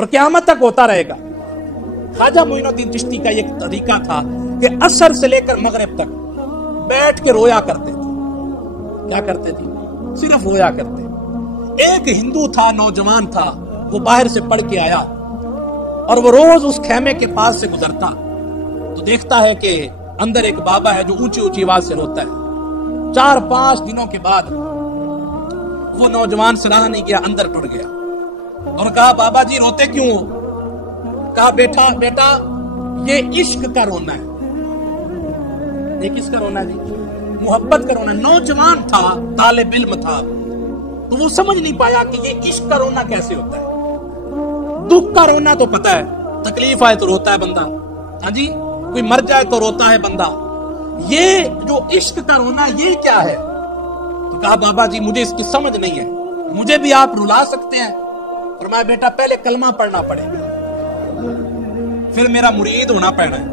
اور قیامت تک ہوتا رہے گا۔ خواجہ معین الدین چشتی کا ایک طریقہ تھا کہ عصر سے لے کر مغرب تک بیٹھ کے رویا کرتے تھے۔ کیا کرتے تھے؟ صرف رویا کرتے۔ ایک ہندو تھا، نوجوان تھا، وہ باہر سے پڑھ کے آیا اور وہ روز اس خیمے کے پاس سے گزرتا تو دیکھتا ہے کہ اندر ایک بابا ہے جو اونچی اونچی آواز سے روتا ہے۔ 4-5 دنوں کے بعد وہ نوجوان سے رہا نہیں گیا، اندر پڑ گیا اور کہا بابا جی روتے کیوں ہو؟ کہا بیٹا یہ عشق کا رونا ہے۔ یہ کس کا رونا ہے جی؟ محبت کا رونا ہے۔ نوجوان تھا، طالب علم تھا، تو وہ سمجھ نہیں پایا کہ یہ عشق کا رونا کیسے ہوتا ہے۔ دکھ کا رونا تو پتہ ہے، تکلیف آئے تو روتا ہے بندہ، ہاں جی، کوئی مر جائے تو روتا ہے بندہ۔ یہ جو عشق کا رونا یہ کیا ہے؟ تو کہا بابا جی مجھے اس کی سمجھ نہیں ہے، مجھے بھی آپ رلا سکتے ہیں؟ فرمایا بیٹا پہلے کلمہ پڑھنا پڑے گا، پھر میرا مرید ہونا پڑنا ہے۔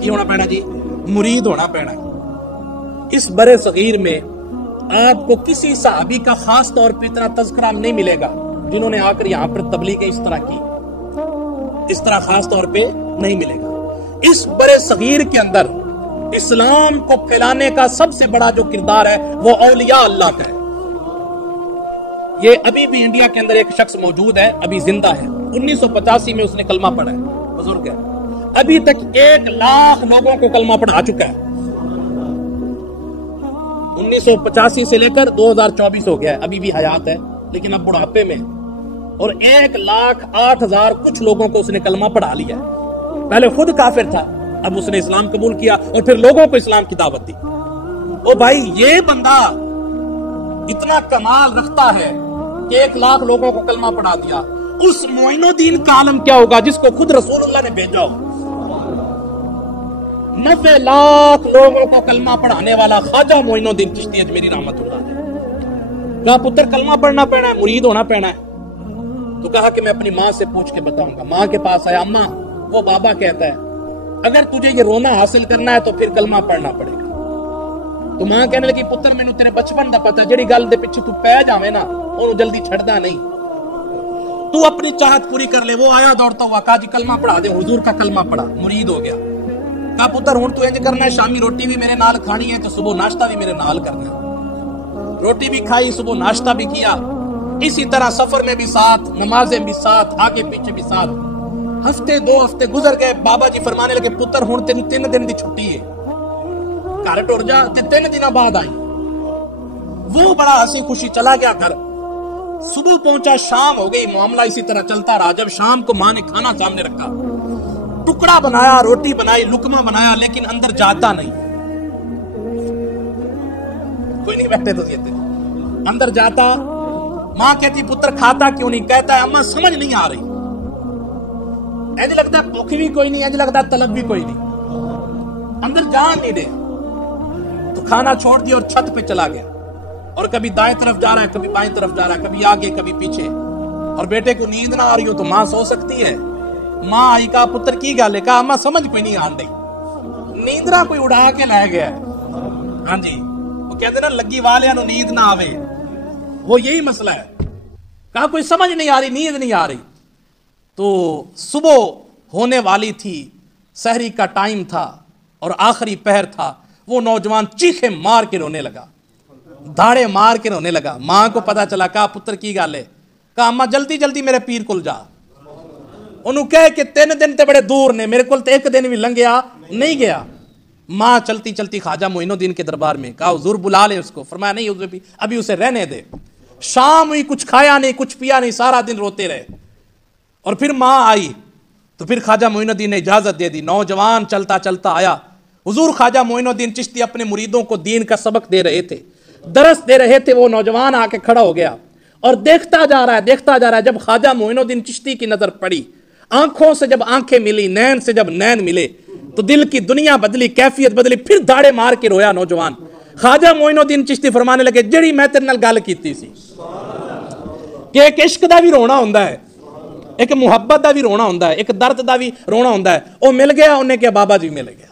کی ہونا پڑنا جی؟ مرید ہونا پڑنا ہے۔ اس برے صغیر میں آپ کو کسی صحابی کا خاص طور پہ اتنا تذکرہ نہیں ملے گا جنہوں نے آ کر یہاں پر تبلیغ اس طرح کی، اس طرح خاص طور پہ نہیں ملے گا۔ اس برے صغیر کے اندر اسلام کو پھیلانے کا سب سے بڑا جو کردار ہے وہ اولیاء اللہ کا ہے۔ یہ ابھی بھی انڈیا کے اندر ایک شخص موجود ہے، ابھی زندہ ہے، 1985 میں اس نے کلمہ پڑھا ہے، بزرگ ہے، ابھی تک 1 لاکھ لوگوں کو کلمہ پڑھا چکا ہے۔ 1985 سے لے کر 2024 ہو گیا ہے، ابھی بھی حیات ہے لیکن اب بڑھاپے میں، اور 1,08,000 کچھ لوگوں کو اس نے کلمہ پڑھا لیا ہے۔ پہلے خود کافر تھا، اب اس نے اسلام قبول کیا اور پھر لوگوں کو اسلام کی دعوت دی۔ او بھائی یہ بندہ اتنا کمال رکھتا ہے کہ 1 لاکھ لوگوں کو کلمہ پڑھا دیا، اس معین الدین کا عالم کیا ہوگا جس کو خود رسول اللہ نے بھیجا ہو؟ 90 لاکھ لوگوں کو کلمہ پڑھانے والا خواجہ معین الدین چشتی اجمیری رحمت اللہ علیہ۔ کہا پتر کلمہ پڑھنا پڑنا ہے، مرید ہونا پڑنا ہے۔ تو کہا کہ میں اپنی ماں سے پوچھ کے بتاؤں گا۔ ماں کے پاس آیا، اماں وہ بابا کہتا ہے اگر تجھے یہ رونا حاصل کرنا ہے تو پھر کلمہ پڑھنا پڑے گا۔ تو ماں کہنے لگی پتر مینوں تیرے بچپن دا پتہ، جڑی گل دے پیچھے تو پے جاویں نا اونوں جلدی چھڑدا نہیں، تو اپنی چاہت پوری کر لے۔ وہ آیا دوڑتا ہوا، کہا جی کلمہ پڑھا دے، حضور کا کلمہ پڑھا، مرید ہو گیا۔ کہا پتر ہن تو انج کرنا ہے، شامی روٹی بھی میرے نال کھانی ہے تو صبح ناشتہ بھی میرے نال کرنا ہے۔ روٹی بھی کھائی، صبح ناشتہ بھی کیا، اسی طرح سفر میں بھی ساتھ، نمازیں بھی ساتھ، آگے پیچھے بھی ساتھ۔ ہفتے 2 ہفتے گزر گئے، بابا جی فرمانے لگے پتر ہن تین 3 دن دی چھٹی ہے، گھر ٹر جا۔ 3 دن بعد آئی، وہ بڑا ہنسی خوشی چلا گیا گھر۔ صبح پہنچا، شام ہو گئی، معاملہ اسی طرح چلتا رہا۔ جب شام کو ماں نے کھانا سامنے رکھا، ٹکڑا بنایا، روٹی بنائی، لقمہ بنایا، لیکن اندر جاتا نہیں، کوئی نہیں بیٹھے تو اندر جاتا۔ ماں کہتی پتر کھاتا کیوں نہیں؟ کہتا ہے اماں سمجھ نہیں آ رہی، ایج لگتا ہے بھوک بھی کوئی نہیں، ایج لگتا ہے طلب بھی کوئی نہیں، اندر جان نہیں دے۔ تو کھانا چھوڑ دیا اور چھت پہ چلا گیا، اور کبھی دائیں طرف جا رہا ہے، کبھی بائیں طرف جا رہا ہے، کبھی آگے کبھی پیچھے۔ اور بیٹے کو نیند نہ آ رہی ہو تو ماں سو سکتی ہے؟ ماں آئی، کہا پتر کی گل ہے؟ کہا اماں سمجھ کوئی نہیں آن رہی، نیندرا کوئی اڑا کے لے گیا ہے۔ ہاں جی، وہ کہتے نا لگی والے نو نیند نہ آوے، وہ یہی مسئلہ ہے۔ کہا کوئی سمجھ نہیں آ رہی، نیند نہیں آ رہی۔ تو صبح ہونے والی تھی، سحری کا ٹائم تھا اور آخری پہر تھا۔ وہ نوجوان چیخے مار کے رونے لگا، دھاڑے مار کے رونے لگا۔ ماں کو پتا چلا، کہا پتر کی گل ہے؟ کہا اماں جلدی جلدی میرے پیر کول جا، انہوں کہے کہ 3 دن تے بڑے دور نے، میرے کول تے 1 دن بھی لنگیا نہیں گیا۔ ماں چلتی چلتی خواجہ معین الدین کے دربار میں، کہا حضور بلا لیں اس کو۔ فرمایا نہیں حضور، ابھی اسے رہنے دے۔ شام ہوئی، کچھ کھایا نہیں، کچھ پیا نہیں، سارا دن روتے رہے۔ اور پھر ماں آئی تو پھر خواجہ معین الدین نے اجازت دے دی۔ نوجوان چلتا چلتا آیا، حضور خواجہ معین الدین چشتی اپنے مریدوں کو دین کا سبق دے رہے تھے، درس دے رہے تھے۔ وہ نوجوان آ کے کھڑا ہو گیا اور دیکھتا جا رہا ہے، دیکھتا جا رہا ہے۔ جب خواجہ معین الدین چشتی کی نظر پڑی، آنکھوں سے جب آنکھیں ملی، نین سے جب نین ملے، تو دل کی دنیا بدلی، کیفیت بدلی۔ پھر دھاڑے مار کے رویا نوجوان۔ خواجہ معین الدین چشتی فرمانے لگے جڑی میں تیرے نال گل کیتی سی کہ ایک عشق دا بھی رونا ہوندا ہے، ایک محبت دا بھی رونا ہوندا ہے، ایک درد دا بھی رونا ہوندا ہے، وہ مل گیا، انہیں کیا بابا جی مل گیا۔